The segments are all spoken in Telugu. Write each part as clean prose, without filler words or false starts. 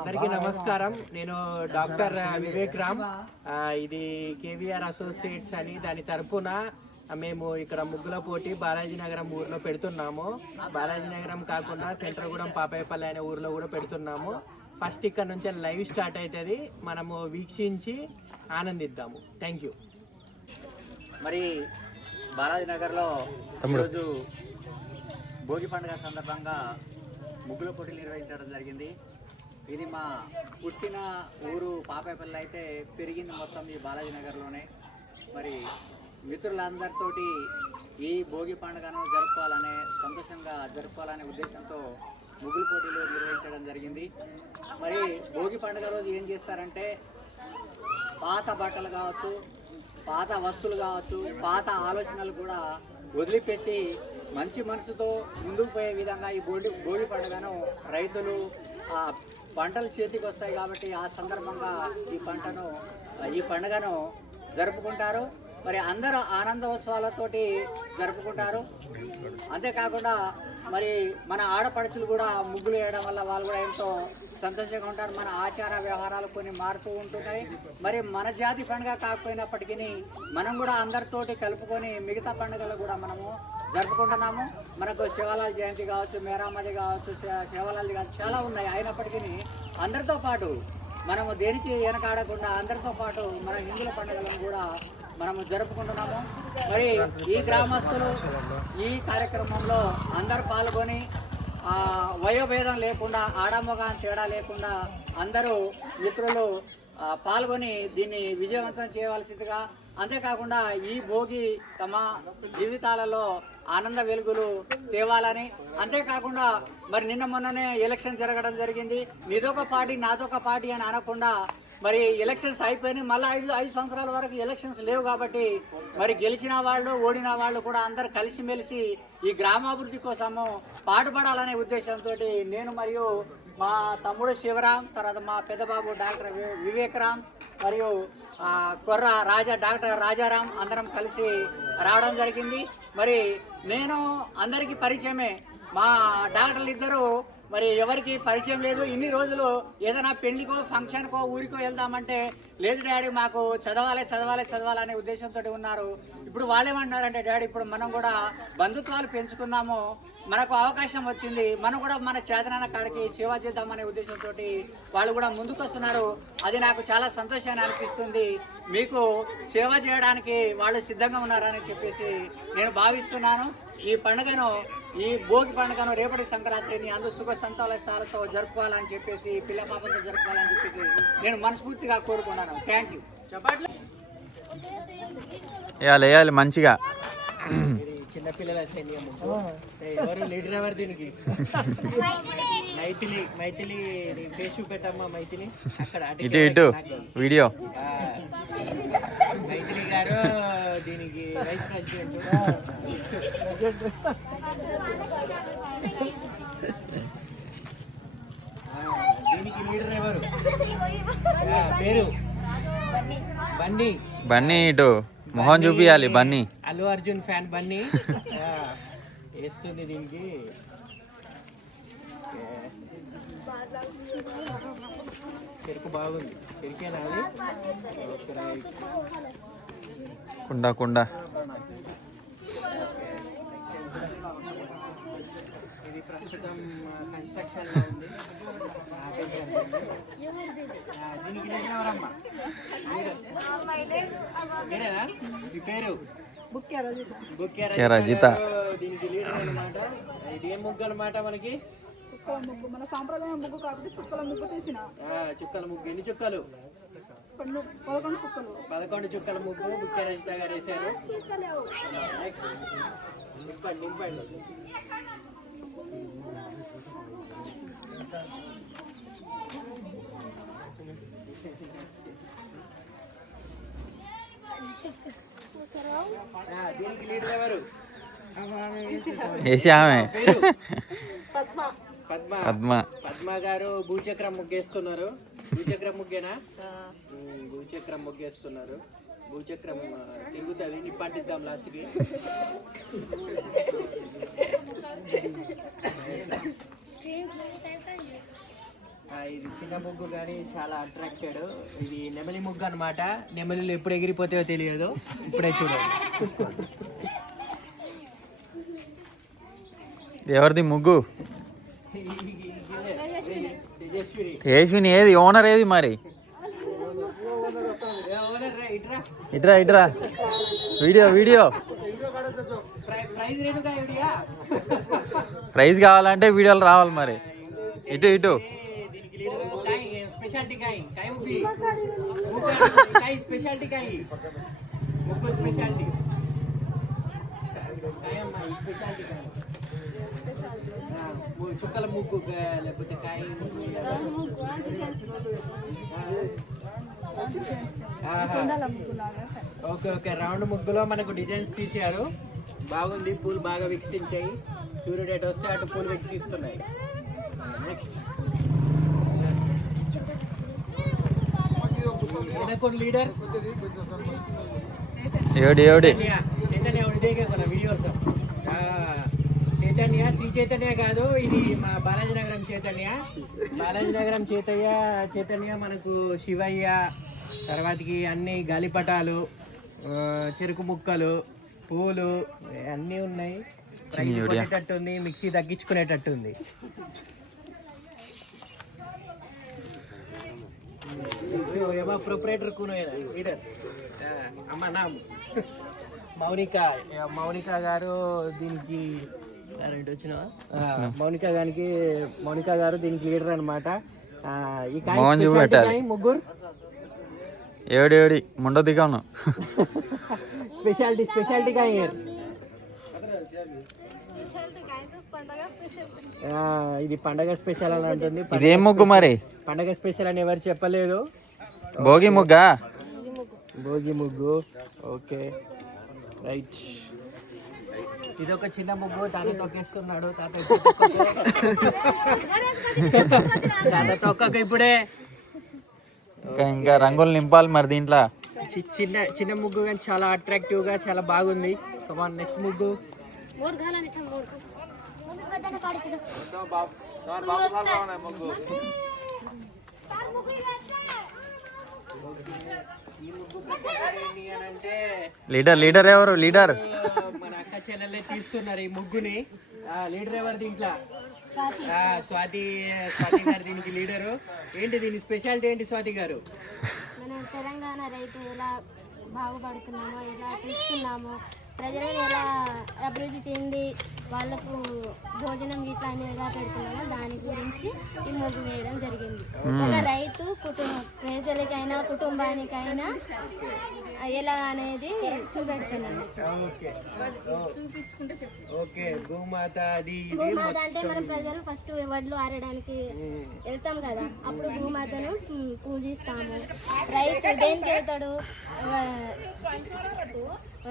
అందరికీ నమస్కారం. నేను డాక్టర్ వివేక్ రామ్. ఇది కేవీఆర్ అసోసియేట్స్ అని దాని తరపున మేము ఇక్కడ ముగ్గుల పోటీ బాలాజీనగరం ఊర్లో పెడుతున్నాము. బాలాజీనగరం కాకుండా సెంట్రగూడెం పాపాయపల్లి అనే ఊర్లో కూడా పెడుతున్నాము. ఫస్ట్ ఇక్కడ నుంచి లైవ్ స్టార్ట్ అవుతుంది. మనము వీక్షించి ఆనందిద్దాము. Thank you. మరి బాలాజీనగర్లో ఈరోజు భోగి పండుగ సందర్భంగా ముగ్గుల పోటీలు నిర్వహించడం జరిగింది. ఇది మా పుట్టిన ఊరు పాపాయపల్లి అయితే పెరిగింది మొత్తం ఈ బాలాజీనగర్లోనే. మరి మిత్రులందరితోటి ఈ భోగి పండుగను జరుపుకోవాలనే సంతోషంగా జరుపుకోవాలనే ఉద్దేశంతో ముగ్గుల పోటీలు నిర్వహించడం జరిగింది. మరి భోగి పండుగ రోజు ఏం చేస్తారంటే పాత బట్టలు కావచ్చు, పాత వస్తువులు కావచ్చు, పాత ఆలోచనలు కూడా వదిలిపెట్టి మంచి మనసుతో ముందుకు పోయే విధంగా ఈ భోగి పండుగను రైతులు పంటలు చేతికి వస్తాయి కాబట్టి ఆ సందర్భంగా ఈ పండుగను జరుపుకుంటారు. మరి అందరూ ఆనందోత్సవాలతోటి జరుపుకుంటారు. అంతేకాకుండా మరి మన ఆడపడుచులు కూడా ముగ్గులు వేయడం వల్ల వాళ్ళు కూడా ఎంతో సంతోషంగా ఉంటారు. మన ఆచార వ్యవహారాలు కొన్ని మారుతూ ఉంటున్నాయి. మరి మన జాతి పండుగ కాకపోయినప్పటికీ మనం కూడా అందరితోటి కలుపుకొని మిగతా పండుగలు కూడా మనము జరుపుకుంటున్నాము. మనకు శివలాల్ జయంతి కావచ్చు, మేరామది కావచ్చు, శివలాల్ కావచ్చు, చాలా ఉన్నాయి. అయినప్పటికీ అందరితో పాటు మనము దేనికి వెనకాడకుండా అందరితో పాటు మన హిందువుల పండుగలను కూడా మనము జరుపుకుంటున్నాము. మరి ఈ గ్రామస్తులు ఈ కార్యక్రమంలో అందరూ పాల్గొని వయోభేదం లేకుండా ఆడమొగ తేడా లేకుండా అందరూ మిత్రులు పాల్గొని దీన్ని విజయవంతం చేయవలసిందిగా, అంతేకాకుండా ఈ భోగి తమ జీవితాలలో ఆనంద వెలుగులు తేవాలని, అంతేకాకుండా మరి నిన్న మొన్ననే ఎలక్షన్ జరగడం జరిగింది. నీదొక పార్టీ నాదొక పార్టీ అని అనకుండా మరి ఎలక్షన్స్ అయిపోయినాయి. మళ్ళీ 5 సంవత్సరాల వరకు ఎలక్షన్స్ లేవు కాబట్టి మరి గెలిచిన వాళ్ళు ఓడిన వాళ్ళు కూడా అందరు కలిసిమెలిసి ఈ గ్రామాభివృద్ధి కోసము పాటుపడాలనే ఉద్దేశంతో నేను మరియు మా తమ్ముడు శివరాం, తర్వాత మా పెద్దబాబు డాక్టర్ వివేక్ రామ్ మరియు కొర్ర డాక్టర్ రాజారాం అందరం కలిసి రావడం జరిగింది. మరి నేను అందరికీ పరిచయమే. మా డాక్టర్లు ఇద్దరు మరి ఎవరికి పరిచయం లేదు. ఇన్ని రోజులు ఏదైనా పెళ్లికో ఫంక్షన్కో ఊరికో వెళ్దామంటే లేదు డాడీ మాకు చదవాలి అనే ఉద్దేశంతో ఉన్నారు. ఇప్పుడు వాళ్ళేమంటున్నారంటే డాడీ ఇప్పుడు మనం కూడా బంధుత్వాలు పెంచుకుందాము, మనకు అవకాశం వచ్చింది, మనం కూడా మన చేతనాన్న కాడికి సేవ చేద్దామనే ఉద్దేశంతో వాళ్ళు కూడా ముందుకు వస్తున్నారు. అది నాకు చాలా సంతోషాన్ని అనిపిస్తుంది. మీకు సేవ చేయడానికి వాళ్ళు సిద్ధంగా ఉన్నారని చెప్పేసి నేను భావిస్తున్నాను. ఈ భోగి పండుగను రేపటి సంక్రాంతిని అందరూ సుఖ సంతోషాలతో జరుపుకోవాలని చెప్పేసి పిల్ల పాపంతో జరుపుకోవాలని చెప్పేసి నేను మనస్ఫూర్తిగా కోరుకున్నాను. Thank you. వేయాలి మంచిగా. చిన్నపిల్లల ఎవరు లీడర్ ఎవరు దీనికి? మైథిలి ఫేస్ చూపెట్టమ్మా. మైథిలి అక్కడ ఇటు వీడియో. మైథిలి గారు దీనికి వైస్ ప్రెసిడెంట్. దీనికి లీడర్ ఎవరు? పేరు బన్నీ. ఇటు మొహం చూపియాలి. బన్నీ అల్లు అర్జున్ ఫ్యాన్. బన్నీ వేస్తుంది దీనికి. చెరుకు బాగుంది. చెరుకేనా అది? కుండ ఇది ప్రస్తుతం కన్స్ట్రక్షన్ లో ఉంది. దీనికి ఎవరమ్మా? మీరేనా? మీ పేరు? బుక్కే రజిత. దీనికి లీడర్ అనమాట. ఇది ఏం ముగ్గు అనమాట మనకి? మన సాంప్రదాయ ముగ్గు కాబట్టి చుక్కల ముగ్గు తీసిన. చుక్కల ముగ్గు. ఎన్ని చుక్కలు? 11 చుక్కల ముగ్గు బుక్కే రజిత గారు వేశారు. నింపండి. దీనికి లీడర్ ఎవరు? వేసి ఆమె పద్మ గారు భూచక్రం ముగ్గేస్తున్నారు. భూచక్రం ముగ్గేనా? భూచక్రం ముగ్గేస్తున్నారు. భూచక్రం తిరుగుతుంది. నిప్పంటిద్దాం లాస్ట్కి. చిన్న ముగ్గు కానీ చాలా అట్రాక్టెడ్. ఇది నెమలి ముగ్గు అన్నమాట. నెమలిలు ఎప్పుడు ఎగిరిపోతాయో తెలియదు. ఇప్పుడే చూడండి. ఎవరిది ముగ్గు? తేజస్విని. తేజస్విని ఏది? ఓనర్ ఏది మరి? ఇట్రా ఇట్రా, వీడియో వీడియో. ప్రైజ్ రేటుగా ఐడియా. ప్రైజ్ కావాలంటే వీడియోలు రావాలి మరి. ఇటు ఇటు. దీనికి లీడర్ స్పెషాలిటీ కాయ ముగ్గు. స్పెషాలిటీ కాయ ముగ్గు స్పెషాలిటీ స్పెషాలిటీ కాయ చుక్కల ముగ్గు లేకపోతే కాయ. ఓకే ఓకే, రౌండ్ ముగ్గులో మనకు డిజైన్స్ తీసారు. బాగుంది. పూలు బాగా వికసించాయి. సూర్యుడు ఎటు వస్తే అటు పూలు వికసిస్తున్నాయి. నెక్స్ట్ కొన్ని లీడర్ ఏడి ఏడి చైతన్య వీడియోస్. చైతన్య శ్రీ చైతన్య కాదు, ఇది మా బాలాజీ నగరం చైతన్య. బాలాజీ నగరం చైతన్య మనకు శివయ్య, తర్వాతకి అన్ని గాలిపటాలు, చెరుకు ముక్కలు, పూలు అన్నీ ఉన్నాయి. కొనేటట్టుంది, మిక్సీ తగ్గించుకునేటట్టుంది. ఏమో ప్రొపరేటర్ లీడర్ అమ్మ నా మౌనిక గారు దీనికి వచ్చిన మౌనిక గారు దీనికి లీడర్ అనమాట. ఈ కాయ ముగ్గురు ఏడి ఏడి ముండో దిగాను. స్పెషాలిటీ కాయ. ఇది పండగ స్పెషల్ అని అంటుంది. ఇదేం ముగ్గు మరి? పండగ స్పెషల్ అని ఎవరు చెప్పలేదు. భోగి ముగ్గా? భోగి ముగ్గు. Okay right. ఇది ఒక చిన్న ముగ్గు. తాత తొక్కేస్తున్నాడు. తాత తొక్కక ఇప్పుడే. ఇంకా రంగులు నింపాలి మరి దీంట్లో. చిన్న ముగ్గు కానీ చాలా అట్రాక్టివ్ గా చాలా బాగుంది. కమాన్ నెక్స్ట్ ముగ్గు. లీడర్ ఎవరు? లీడర్ మన అక్క చెల్లెల్లే తీస్తున్నారు ఈ ముగ్గుని. లీడర్ ఎవరు దీంట్లో? స్వాతి గారు దీనికి లీడరు. ఏంటి దీని స్పెషాలిటీ ఏంటి స్వాతి గారు? మనం తెలంగాణ రైతు ఎలా బాగుపడుతున్నామో, ఎలా చూస్తున్నామో, ప్రజలను ఎలా అభివృద్ధి చెంది వాళ్ళకు భోజనం ఇట్లా అని ఎలా పెడుతున్నామో దాని గురించి ఈ ముగ్గు వేయడం జరిగింది. ఒక రైతు ప్రజలకైనా కుటుంబానికైనా ఎలా అనేది చూపెడుతున్నాను. భూమాత అంటే మనం ప్రజలు ఫస్ట్ వడ్లు ఆరడానికి వెళ్తాం కదా, అప్పుడు భూమాతను పూజిస్తాము. రైతు దేనికి వెళ్తాడు?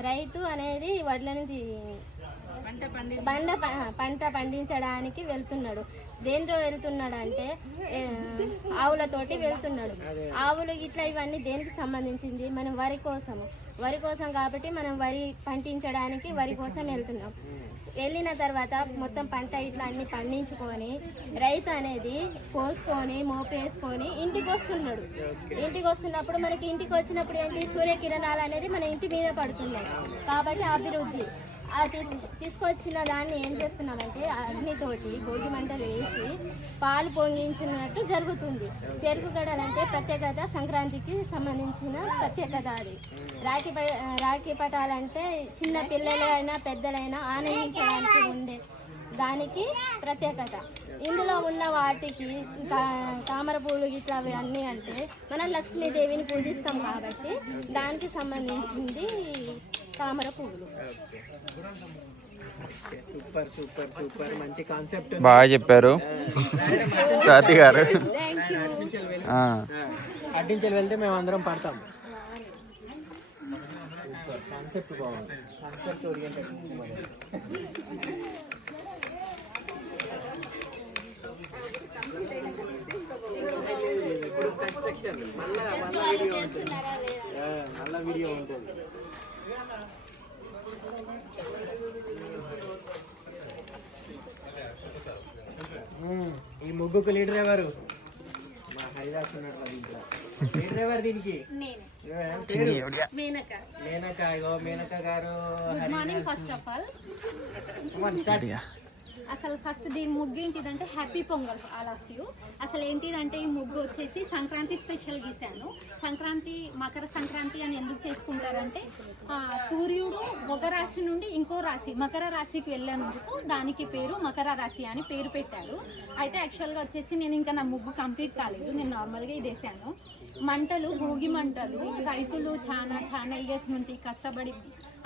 రైతు అనేది వడ్లను పంట పండించడానికి వెళ్తున్నాడు. దేంతో వెళ్తున్నాడు అంటే ఆవులతోటి వెళ్తున్నాడు. ఆవులు ఇట్లా ఇవన్నీ దేనికి సంబంధించింది? మనం వరి కోసం కాబట్టి మనం వరి పండించడానికి వరి కోసం వెళ్తున్నాం. వెళ్ళిన తర్వాత మొత్తం పంట ఇట్లా అన్ని పండించుకొని రైతు అనేది కోసుకొని మోపేసుకొని ఇంటికి వస్తున్నాడు. ఇంటికి వస్తున్నప్పుడు మనకి ఇంటికి వచ్చినప్పుడు ఏంటి? సూర్యకిరణాలు అనేది మన ఇంటి మీద పడుతున్నాయి కాబట్టి అభివృద్ధి. తీసుకొచ్చిన దాన్ని ఏం చేస్తున్నామంటే అగ్నితోటి భోగి మంటలు వేసి పాలు పొంగించినట్టు జరుగుతుంది. చెరుకు గడలంటే ప్రత్యేకత, సంక్రాంతికి సంబంధించిన ప్రత్యేకత అది. రాఖీ పటాలంటే చిన్న పిల్లలైనా పెద్దలైనా ఆనందించడానికి ఉండే దానికి ప్రత్యేకత. ఇందులో ఉన్న వాటికి తామర పూలు ఇట్లా అన్నీ అంటే మనం లక్ష్మీదేవిని పూజిస్తాం కాబట్టి దానికి సంబంధించింది తామర పువ్వులు. సూపర్ సూపర్ సూపర్, మంచి కాన్సెప్ట్. బాగా చెప్పారు స్వాతి గారు. అడ్డించలు వెళ్తే మేము అందరం పడతాం. కాన్సెప్ట్ బాగుంది. Concept oriented. ఇప్పుడు కన్స్ట్రక్షన్ మళ్ళా వీడియో ఉంటుంది. ఈ ముగ్గుకు లీడర్ ఎవరు? హరిదాస్ ఉన్నట్టు దీంట్లో డ్రైవర్ దీనికి మేనక మేనక ఇగో మేనక గారు good morning. First of all అసలు ఫస్ట్ దీని ముగ్గు ఏంటిదంటే happy pongal all of you. అసలు ఏంటిదంటే ఈ ముగ్గు వచ్చేసి సంక్రాంతి స్పెషల్ గీసాను. సంక్రాంతి మకర సంక్రాంతి అని ఎందుకు చేసుకుంటారంటే సూర్యుడు ఒక రాశి నుండి ఇంకో రాశి మకర రాశికి వెళ్ళినందుకు దానికి పేరు మకర రాశి అని పేరు పెట్టారు. అయితే యాక్చువల్గా వచ్చేసి నేను ఇంకా నా ముగ్గు కంప్లీట్ కాలేదు, నేను నార్మల్గా ఇది వేసాను. మంటలు భోగి మంటలు రైతులు చాలా ఇయర్స్ నుండి కష్టపడి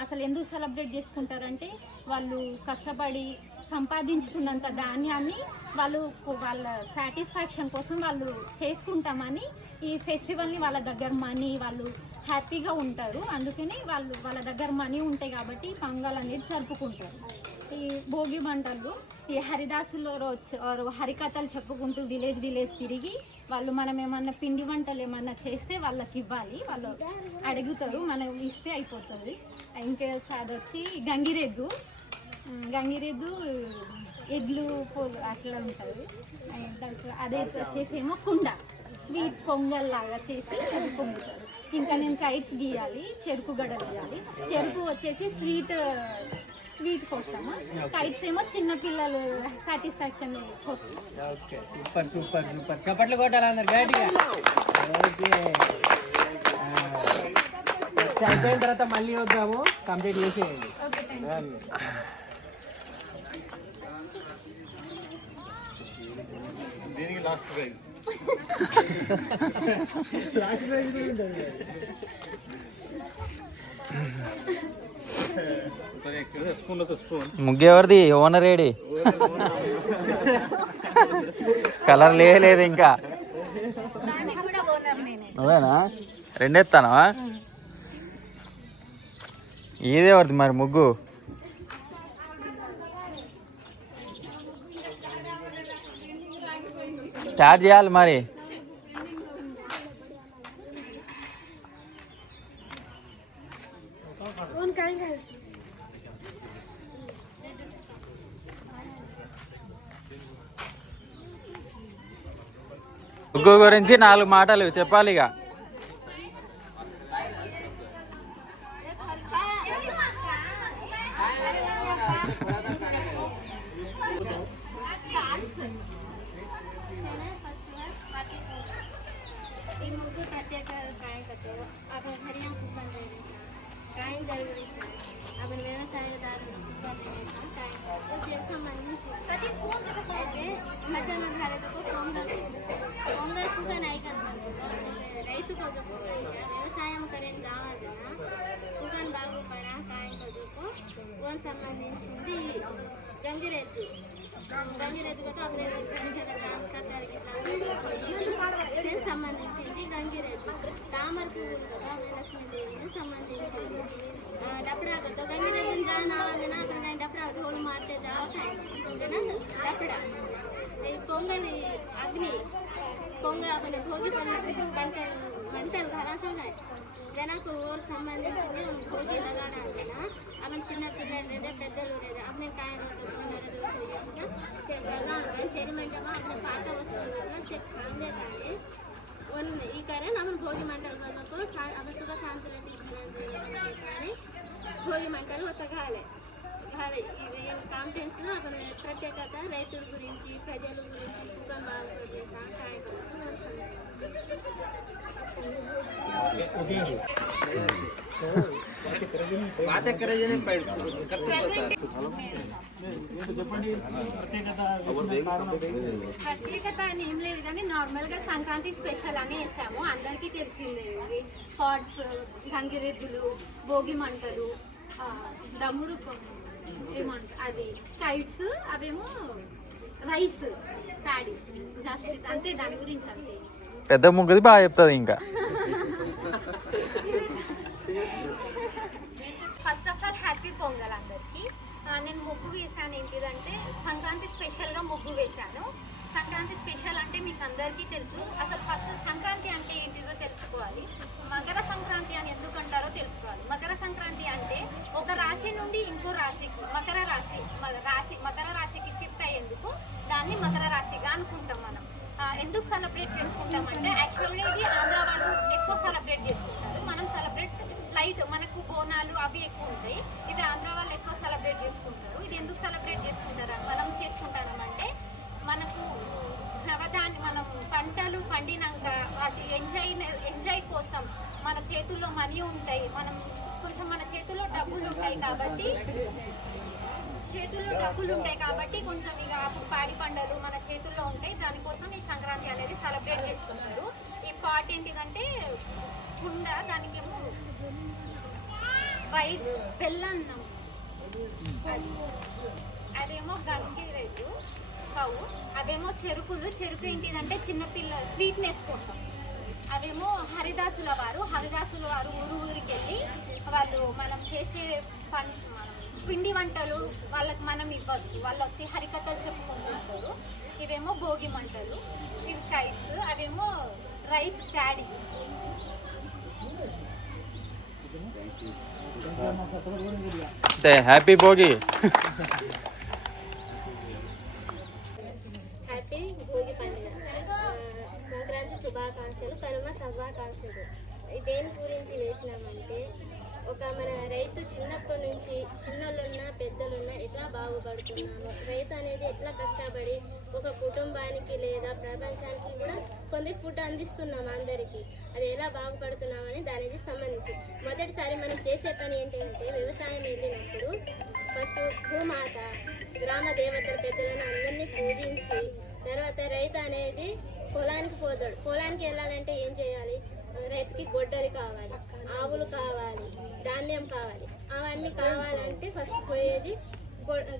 అసలు ఎందుకు సెలబ్రేట్ చేసుకుంటారంటే వాళ్ళు కష్టపడి సంపాదించుకున్నంత ధాన్యాన్ని వాళ్ళ సాటిస్ఫాక్షన్ కోసం వాళ్ళు చేసుకుంటామని ఈ ఫెస్టివల్ని వాళ్ళ దగ్గర మనీ వాళ్ళు హ్యాపీగా ఉంటారు. అందుకని వాళ్ళ దగ్గర మనీ ఉంటాయి కాబట్టి పొంగల్ అనేది జరుపుకుంటారు. ఈ భోగి మంటలు ఈ హరిదాసులో హరికథలు చెప్పుకుంటూ విలేజ్ తిరిగి వాళ్ళు మనం ఏమన్నా పిండి వంటలు ఏమన్నా చేస్తే వాళ్ళకి ఇవ్వాలి, వాళ్ళు అడుగుతారు, మనం ఇస్తే అయిపోతుంది. ఇంకా అది వచ్చి గంగిరెద్దు ఎడ్లు అట్లా ఉంటుంది. అదే వచ్చేసి ఏమో కుండ స్వీట్ పొంగల్ లాగా చేసి అది పొంగుతారు. ఇంకా నేను కైట్స్ గీయాలి, చెరుకు గడలు గీయాలి. చెరుకు వచ్చేసి స్వీట్ కోసము, కైట్స్ ఏమో చిన్నపిల్లలు సాటిస్ఫాక్షన్ కోసం. సూపర్ సూపర్ సూపర్ చప్పట్లు కొట్టాలి అందరు గట్టిగా. ఓకే అయిపోయిన తర్వాత మళ్ళీ వద్దాము, కంప్లీట్ చేసేయండి. దీనికి లాస్ట్ ప్రైజ్. ముగ్గు ఎవరిది? Owner AD? కలర్ లేదు ఇంకా. అదేనా? రెండెత్తానా? ఏదే ఎవరిది మరి ముగ్గు? స్టార్ట్ చేయాలి మరి. ముగ్గు గురించి 4 మాటలు చెప్పాలి ఇక. ఈ ముగ్గు ప్రత్యేక కాయకతో आपण घरी खूप बनलेले काय जरूरीचं आपण వ్యవసాయదారులు बनलेले काय ते संबंधिంచి అయితే మధ్య భారతకు పొంగల్ కూడా नाही करणार రైతు కోసం వ్యవసాయం करेन जावाजना कुगन బాగుపడా काय को कोण సంబంధించింది గంగిరెద్దు గంగిరెద్దుతో आपल्याला काम करता సంబంధించింది గంగిరెద్దు. తామర పువ్వులు కదా లక్ష్మీదేవికి సంబంధించింది. डपड़ा का तो गंगिरेद्दन जाना आवाजना आपण डपड़ा ढोल मारते जाओ काय ना डपड़ा पोंगल अग्नि पोंगल आपण भोगी मंटल घराचं काय జనాకు ఓర్ సంబంధించింది భోగి लगाना ना अपन చిన్న పిల్లలు లేదా పెద్దలు లేదా అమ్మే కాయ రోజు పండుగ రోజు చేసేదా కానీ చెరిమెంటమా అప్పుడు పాత వస్తువులు వల్ల అందే కానీ ఈ कारण आपण भोगी मंडल को आपण सुख शांति కానీ భోగి మంటలు ఒక घाले కాంపెన్స్ లో आपण ప్రత్యేకత రైతుల గురించి ప్రజల గురించి కుటుంబ ప్రత్యేకత అని ఏం లేదు కానీ నార్మల్ గా సంక్రాంతి స్పెషల్ అని వేసాము. అందరికీ తెలిసిందే ఇది. హాట్స్, గంగిరెద్దులు, భోగి మంటలు, దమ్మురు ఏమంటారు అది కైట్స్, అవేమో రైస్ ప్యాడీ జస్ట్ అంతే. దాని గురించి అంతే. పెద్ద ముగ్గుది బాగా చెప్తుంది ఇంకా. First of all happy pongal అందరికీ. నేను ముగ్గు వేసాను ఏంటిదంటే సంక్రాంతి స్పెషల్గా ముగ్గు వేశాను. సంక్రాంతి స్పెషల్ అంటే మీకు అందరికీ తెలుసు. అసలు ఫస్ట్ సంక్రాంతి అంటే ఏంటిదో తెలుసుకోవాలి. మకర సంక్రాంతి అని ఎందుకు అంటారో తెలుసుకోవాలి. మకర సంక్రాంతి అంటే ఒక రాశి నుండి ఇంకో రాశికి మకర రాశికి షిఫ్ట్ అయ్యేందుకు దాన్ని మకర రాశిగా అనుకుంటాం మనం. ఎందుకు సెలబ్రేట్ చేసుకుంటామంటే యాక్చువల్గా ఇది ఆంధ్ర వాళ్ళు ఎక్కువ సెలబ్రేట్ చేసుకుంటారు. మనం సెలబ్రేట్ లైట్ మనకు బోనాలు అవి ఎక్కువ ఉంటాయి. ఇది ఆంధ్ర వాళ్ళు ఎక్కువ సెలబ్రేట్ చేసుకుంటారు. ఇది ఎందుకు సెలబ్రేట్ చేసుకుంటారు మనం చేసుకుంటామంటే మనకు మనం పంటలు పండినాక వాటి ఎంజాయ్ కోసం మన చేతుల్లో మనీ ఉంటాయి, మనం కొంచెం మన చేతుల్లో డబ్బులు ఉంటాయి కాబట్టి కొంచెం ఇక పాడి పంటలు మన చేతుల్లో ఉంటాయి. దానికోసం ఈ సంక్రాంతి అనేది సెలబ్రేట్ చేసుకుంటారు. ఇంపార్టెంట్ ఏంటంటే కుండ, దానికేమో వైట్ బెల్లన్నం, అదేమో గంగి రైతు కవు, అవేమో చెరుకు ఏంటిదంటే చిన్నపిల్ల స్వీట్నెస్ కోసం. అవేమో హరిదాసుల వారు ఊరికి వెళ్ళి వాళ్ళు మనం చేసే పిండి వంటలు వాళ్ళకి మనం ఇవ్వచ్చు. వాళ్ళు వచ్చి హరికథలు చెప్పుకుంటుంటారు. ఇవేమో భోగి మంటలు, ఇవి కైట్స్, అవేమో rice paddy. Happy Bhogi. Happy Bhogi పండుగ, సంక్రాంతి శుభాకాంక్షలు, కనుమ శుభాకాంక్షలు. దేని గురించి వేసినామంటే మన రైతు చిన్నప్పటి నుంచి చిన్నోళ్ళున్నా పెద్దలున్నా ఎట్లా బాగుపడుతున్నాము, రైతు అనేది ఎట్లా కష్టపడి ఒక కుటుంబానికి లేదా ప్రపంచానికి కూడా కొందరికి ఫుడ్ అందిస్తున్నాము అందరికీ, అది ఎలా బాగుపడుతున్నామని దానికి సంబంధించి మొదటిసారి మనం చేసే పని ఏంటంటే వ్యవసాయం వెళ్ళినప్పుడు ఫస్ట్ భూమాత గ్రామ దేవతల పెద్దలను అందరినీ పూజించి తర్వాత రైతు అనేది పొలానికి పోతాడు. పొలానికి వెళ్ళాలంటే ఏం చేయాలి, రైతుకి గొడ్డలి కావాలి, ఆవులు కావాలి, ధాన్యం కావాలి. అవన్నీ కావాలంటే ఫస్ట్ పోయేది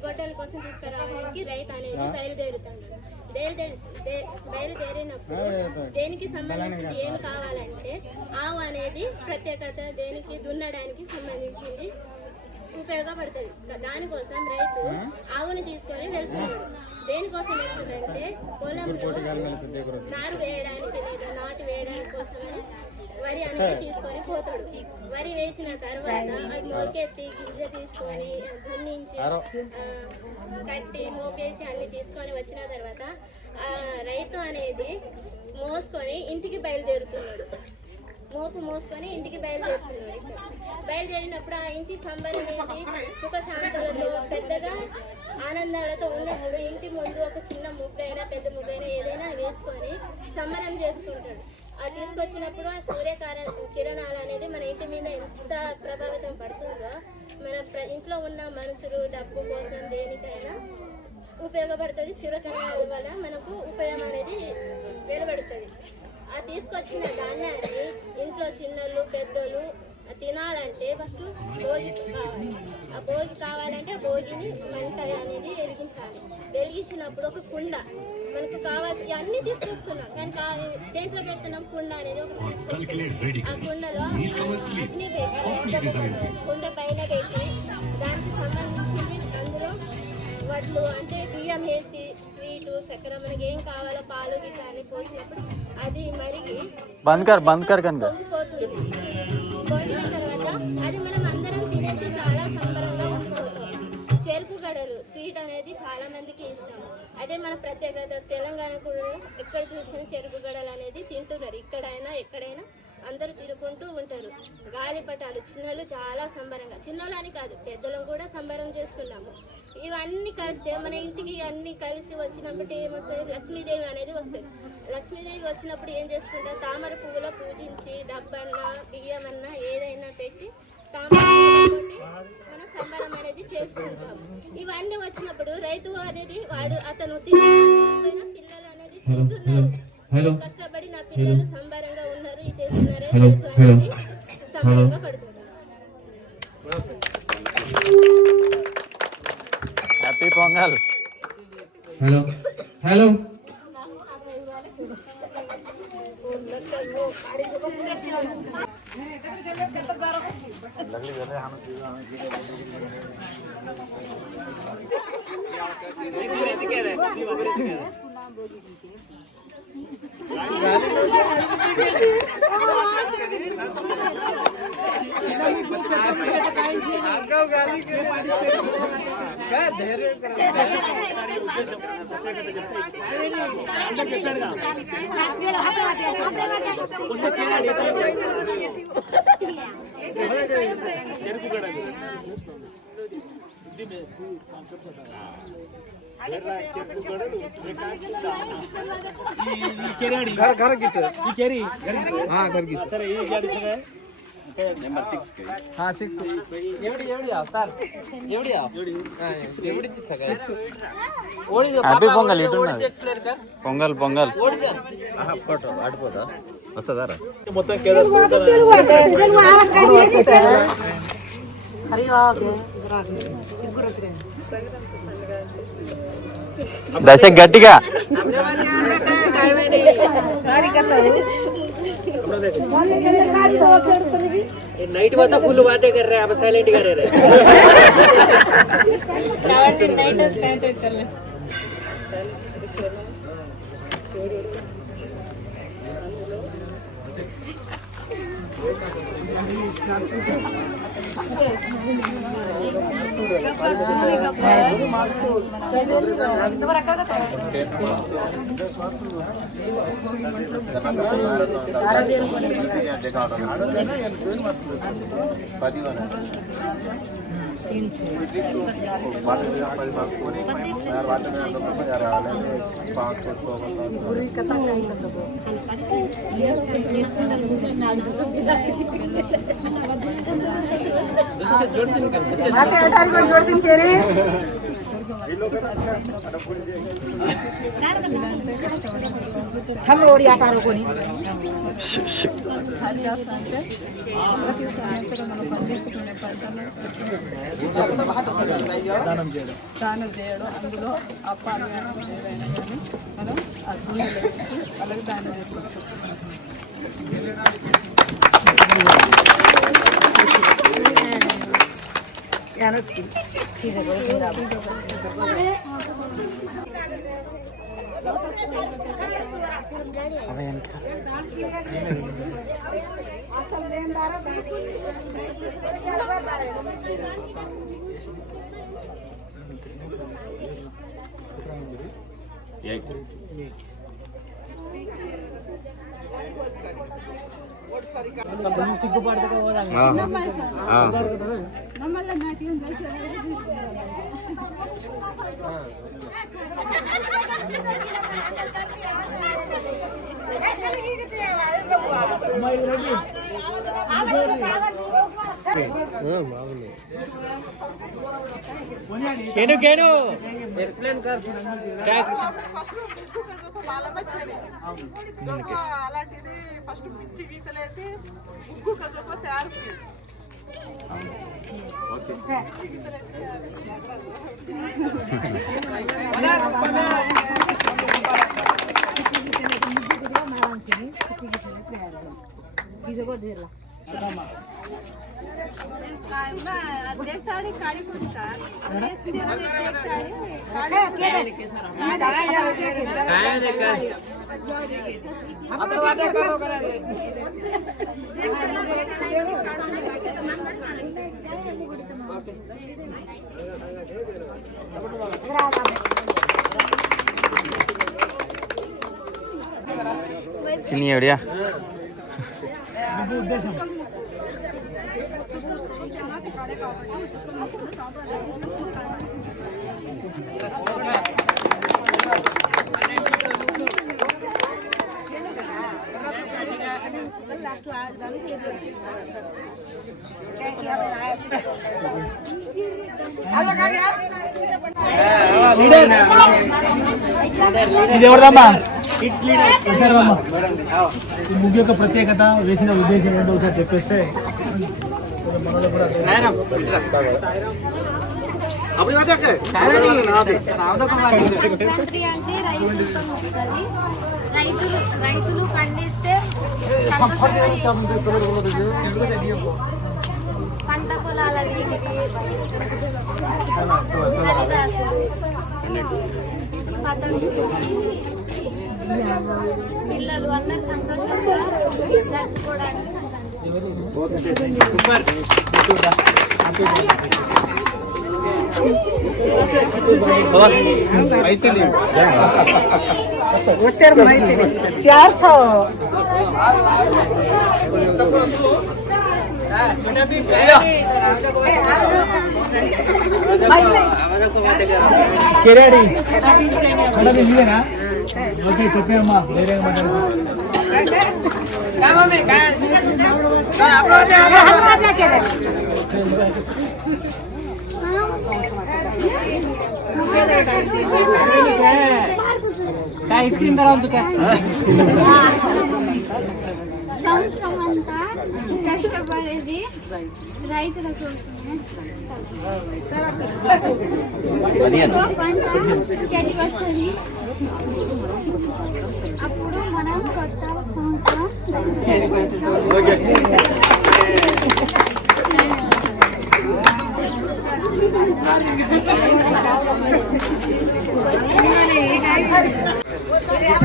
గొడ్డల కోసం తీసుకురావడానికి రైతు అనేది బయలుదేరుతాడు. బయలుదేరినప్పుడు దేనికి సంబంధించింది ఏం కావాలంటే ఆవు అనేది ప్రత్యేకత దేనికి దున్నడానికి సంబంధించింది ఉపయోగపడుతుంది. దానికోసం రైతు ఆవుని తీసుకొని వెళ్తున్నాడు. దేనికోసం వెళ్తుందంటే పొలంలో నారు వేయడానికి లేదా నాటు వేయడానికి కోసమని వరి అనేది తీసుకొని పోతాడు. వరి వేసిన తర్వాత అది మొలకెత్తి గింజ తీసుకొని దున్నించి కట్టి మోపేసి అన్ని తీసుకొని వచ్చిన తర్వాత రైతు అనేది మోసుకొని ఇంటికి బయలుదేరుతున్నాడు. మోపు మోసుకొని ఇంటికి బయలుదేరినప్పుడు ఆ ఇంటి సంబరం ఏంటి, సుఖ శాంతులతో పెద్దగా ఆనందాలతో ఉన్నప్పుడు ఇంటి ముందు ఒక చిన్న ముగ్గైనా పెద్ద ముగ్గైనా ఏదైనా వేసుకొని సంబరం చేసుకుంటాడు. అది తీసుకొచ్చినప్పుడు ఆ కిరణాలు అనేది మన ఇంటి మీద ఎంత ప్రభావితం పడుతుందో మన ఇంట్లో ఉన్న మనుషులు డబ్బు కోసం దేనికైనా ఉపయోగపడుతుంది. సూర్యకిరణాల వల్ల మనకు ఉపయోగం అనేది వెలువడుతుంది. ఆ తీసుకొచ్చిన ధాన్యాన్ని ఇంట్లో చిన్నలు పెద్దలు తినాలంటే ఫస్ట్ భోగి కావాలి. ఆ భోగి కావాలంటే ఆ భోగిని మంట అనేది వెలిగించాలి. వెలిగించినప్పుడు ఒక కుండ మనకు కావాల్సి అన్నీ తీసుకొస్తున్నాం, కానీ దేంట్లో పెడుతున్నాం కుండ అనేది ఒకటి తీసుకొస్తున్నాం. ఆ కుండలో అగ్ని పెట్టి కుండ పైన పెట్టి దానికి సంబంధించింది అందులో వడ్లు అంటే బియ్యం వేసి స్వీటు చక్కెర మనకి ఏం కావాలో పాలు గిట్లా అని పోసినప్పుడు అది మరిగి పొంగిపోతుంది. పొంగిన తర్వాత అది మనం అందరం తినేసి చాలా సంబరంగా ఉండిపోతాం. చెరుకు గడలు స్వీట్ అనేది చాలా మందికి ఇష్టం. అదే మన ప్రత్యేకత. తెలంగాణ కూడా ఎక్కడ చూసినా చెరుకు గడలు అనేది తింటున్నారు. ఇక్కడైనా ఎక్కడైనా అందరూ తినుకుంటూ ఉంటారు. గాలిపటాలు చిన్నలు చాలా సంబరంగా, చిన్నలు అని కాదు పెద్దలను కూడా సంబరం చేస్తున్నాము. ఇవన్నీ కలిస్తే మన ఇంటికి అన్నీ కలిసి వచ్చినప్పుడు ఏమొస్తుంది, లక్ష్మీదేవి అనేది వస్తుంది. లక్ష్మీదేవి వచ్చినప్పుడు ఏం చేసుకుంటాం, తామర పువ్వులో పూజించి డబ్బన్నా బియ్యమన్నా ఏదైనా పెట్టి తామర పువ్వులతోటి మనం సంబరం అనేది చేసుకుంటాం. ఇవన్నీ వచ్చినప్పుడు రైతు అనేది అతను తినకపోయిన పిల్లలు అనేది తింటున్నారు. కష్టపడి నా పిల్లలు సంబరంగా ఉన్నారు, ఈ చేస్తున్నారే రైతు అనేది సంబరంగా పడుతున్నారు. Happy Pongal. Hello happy Pongal ఇటున్నది పొంగల్ పొంగల్ ఆడిపోదా వస్తుందా దశ గట్టిగా नाइट में तो फुल बातें कर रहे हैं, अब साइलेंट कर रहे हैं। దానం చేయడం అందులో అప్పాలు మనం అలాగే దానం చేసుకోవచ్చు. केनो केनो एक्सप्लेन सर అలాంటిది ఫస్ట్ పిచ్చి గీతలేసి ముగ్గు కదప తయారు చిన్ని ఎవడియా ఇది ఎవరిదమ్మా ఈ ముగ్గు యొక్క ప్రత్యేకత వేసిన ఉద్దేశం ఏంటో ఒకసారి చెప్పేస్తే మనలో కూడా సంక్రాంతి అంటే రైతులతో వస్తుంది. రైతులు పండిస్తే పంట పొలాల పిల్లలు అందరూ సంతోషంగా జరుపుకోవడానికి కిరాడి ఇదేనా ఓకే చెప్పేమ్మా వేరే ఐస్ క్రీమ్ తర్వాత సంవత్సరం అంతా కష్టపడేది రైతుల కోసమే. పంట చెట్టుకు వస్తుంది, అప్పుడు మనం కొత్త సంవత్సరం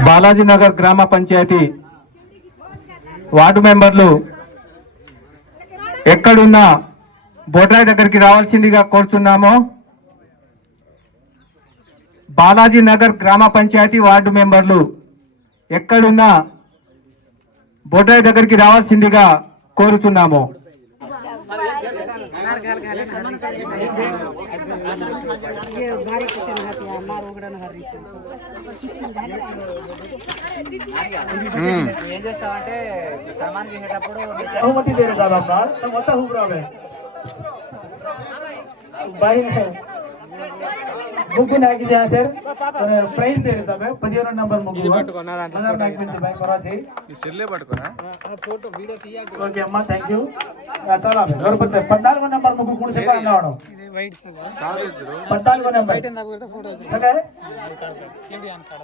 బాలాజీనగర్ గ్రామ పంచాయతీ వార్డు మెంబర్లు ఎక్కడున్నా బోడ్రాయి దగ్గరికి రావాల్సిందిగా కోరుతున్నాము. బాలాజీనగర్ గ్రామ పంచాయతీ వార్డు మెంబర్లు ఎక్కడున్నా బోడ్రాయి దగ్గరికి రావాల్సిందిగా కోరుతున్నాము. ఏం చేస్తామంటే సన్మానం చేసేటప్పుడు బహుమతి దేరే సాబ్ మొత్తం హూబ్రావే బాయి मुग्गु नागिदे सर प्राइस देरे साहब 15 नंबर मुग्गु ఇది పట్టుకోనా దాంట్లో నాగిపించి బై కొరాచి ఈ సెల్లే పట్టుకోనా ఆ ఫోటో వీడియో తీయండి ఓకే అమ్మా థాంక్యూ చాలా గొర్పతే 14 నంబర్ ముగ్గు కూడా చెప్పండి అవడం ఇది వైట్ సార్ చాలా చేశారు 14 నంబర్ వైట్ నా కూడా ఫోటో సరే కేడి అన్ కాడ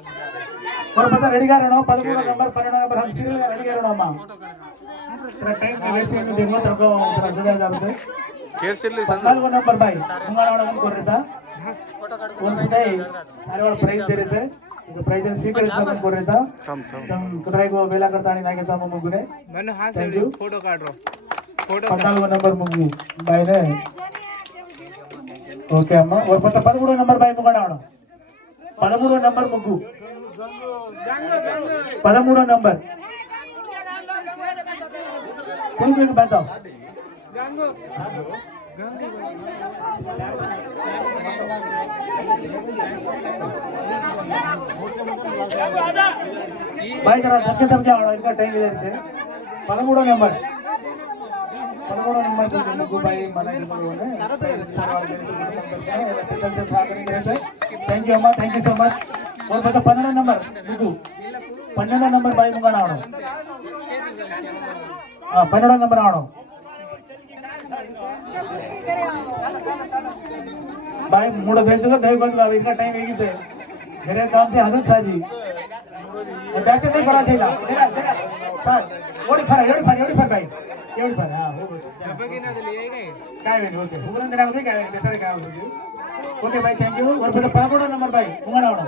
గొర్పతే రెడీ గా रहना 13 నంబర్ 12 నంబర్ हम सीरियल में रेडी रहना अम्मा तेरा टाइम वेस्ट नहीं देखो तेरे को सुधार जावे से केयर सेल 14 नंबर भाई तुम्हारा आवడం कर रहा कौन से सारे वाला प्राइस दे रहे थे तो प्राइस स्वीकार करने को रहा था हम कुतराई को बेला करता नहीं नाके सामने मुगुने मैंने हां से फोटो काट रो फोटो 14 नंबर मुगु भाई ने ओके अम्मा और पता 13 नंबर भाई मुगना आवడం 13 नंबर मुगु 13 नंबर कोई भी बताओ गंगो भाई जरा धक्के समझा इनका टाइम इधर से 13 नंबर मुग्गु भाई मन थैंक यू अम्मा थैंक यू सो मच और बता 15 नंबर मुग्गु 12 नंबर भाई मुंगा आवడం 12 नंबर आवడం भाई मूड देशों दही बंद अभी इनका टाइम एक ही से मेरे काम से हजरत शाह जी वैसे नहीं करा चाहिए सर ओडी फर भाई एवढी फर हां हो काय वेळ ओके सुगरण देना होते काय देसारे काय होते ओके भाई थैंक यू और फिर 11 नंबर भाई उंगण आवడం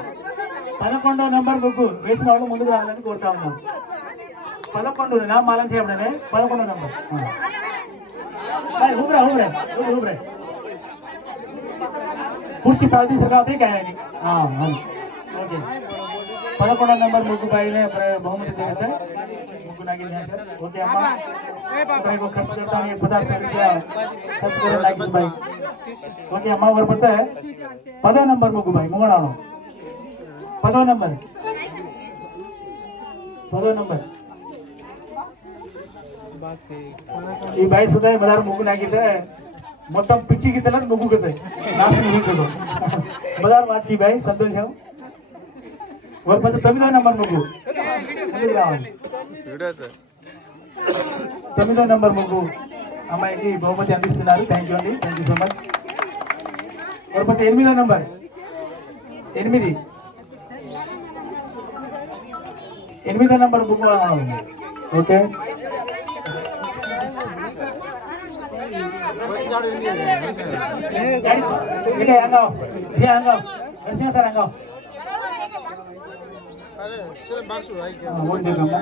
11 नंबर मुग्गु వేసిన వాళ్ళు ముందుకు రావాలని కోరుతా ఉన్నాం 11 నా మాలం చేయబడనే 11 नंबर भाई उभरे कुर्सी पालती सरकार होती क्या है हाँ हाँ ओके 11 नंबर मुग्गु भाई ने बहुमति दिया सर मुग्गु नागिन है सर ओके अम्मा भाई को खर्च करता है 50 रुपया खर्च करे नागिन भाई ओके अम्मा और बच्चा है 15 नंबर मुग्गु भाई मुंगड़ा 15 नंबर ఈ బాయ్ సుధా మదార్ ముగ్గు నాగితే మొత్తం పిచ్చి గితల ముగ్గు కసే నాశనం అయిపోదు మదార్ వాచి బాయ్ సంతోషం और 9 number muggu video sir 9 number muggu అమ్మాయికి బహుమతి అందిస్తున్నారు థాంక్యూ అండి థాంక్యూ సో మచ్ और 8 number 8 number muggu okay vote చేద్దామా?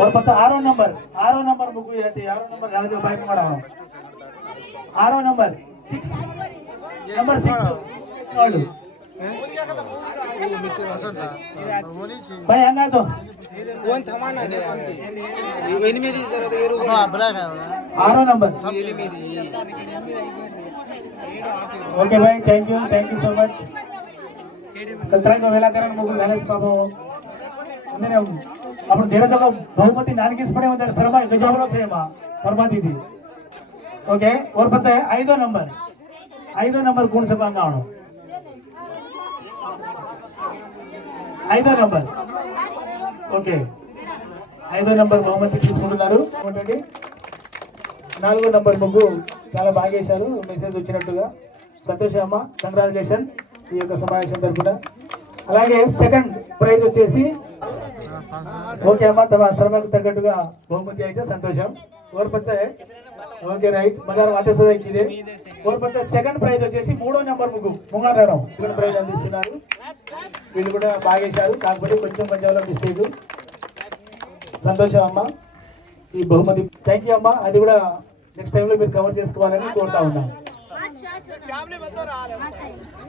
और पचा 6 नंबर मुग्गु याती 6 नंबर गालिगे बाइक माडा 6 नंबर 6 वाळ्ळु भाई अंगाजो 6 नंबर ओके भाई thank you so much कल्तरांग वेलाकरण muggu घालेस बाबू अंदने आपण देराचा बहुमती नानकीस पडे म्हणजे सर्व गजावलो છે એમાં પરમાતી થી ઓકે और પછી 5 नंबर कोण છે પાંગાણો 5 नंबर ఓకే 5 नंबर బహుమతి తీసుకుంటున్నారు ఏంటండి 4 नंबर ముగ్గు చాలా బాగా చేశారు మెసేజ్ వచ్చినట్టుగా సంతోష్ అమ్మ కంగ్రాచులేషన్ ఈ యొక్క సమావేశం తరపున అలాగే సెకండ్ ప్రైజ్ వచ్చేసి ఓకే అమ్మ తమ శ్రమకు తగ్గట్టుగా బహుమతి అయితే సంతోషం और पचा ఓకే రైట్ మగారు వాటే సోదా ఇదే और पचा సెకండ్ ప్రైజ్ వచ్చేసి 3వ నంబర్ ముగ్గు ముంగారారావు సెకండ్ ప్రైజ్ అందిస్తున్నారు వీళ్ళు కూడా బాగా చేశారు కాకపోతే కొంచెం పంజాబ్లో మిస్టేక్ సంతోషం అమ్మ ఈ బహుమతి థ్యాంక్ యూ అమ్మ అది కూడా నెక్స్ట్ టైంలో మీరు కవర్ చేసుకోవాలని కోరుతా ఉన్నాను